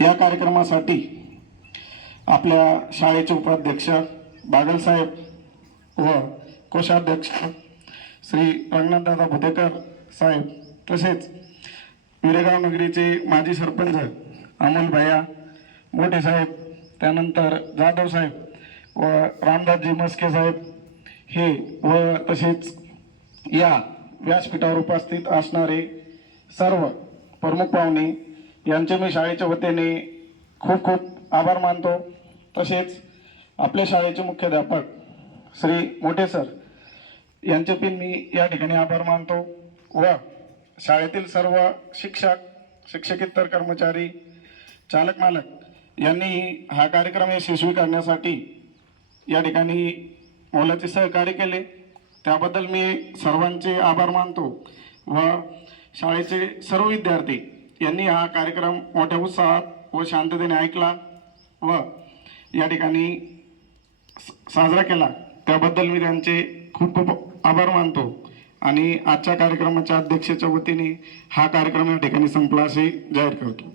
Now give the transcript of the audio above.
या कार्यक्रमासाठी आपल्या शाळेचे उपाध्यक्ष बागलसाहेब व कोषाध्यक्ष श्री रंगनाथदादा भुतेकर साहेब तसेच विरेगाव नगरीचे माजी सरपंच अमोल भैया मोठे साहेब त्यानंतर जाधव साहेब व रामदासजी मस्के साहेब हे व तसेच या व्यासपीठावर उपस्थित असणारे सर्व प्रमुख पाहुणे यांचे मी शाळेच्या वतीने खूप खूप आभार मानतो. तसेच आपल्या शाळेचे मुख्याध्यापक श्री मोठे सर यांचे पण मी या ठिकाणी आभार मानतो व शाळेतील सर्व शिक्षक शिक्षकेतर कर्मचारी चालक मालक यांनी हा कार्यक्रम यशस्वी करण्यासाठी या ठिकाणी मोलाचे सहकार्य केले. त्याबद्दल मी सर्वांचे आभार मानतो व शाळेचे सर्व विद्यार्थी यांनी हा कार्यक्रम मोठ्या उत्साहात व शांततेने ऐकला व या ठिकाणी स- साजरा केला. त्याबद्दल मी त्यांचे खूप खूप आभार मानतो. आणि आजच्या कार्यक्रमाच्या अध्यक्षाच्या वतीने हा कार्यक्रम या ठिकाणी संपला असे जाहीर करतो.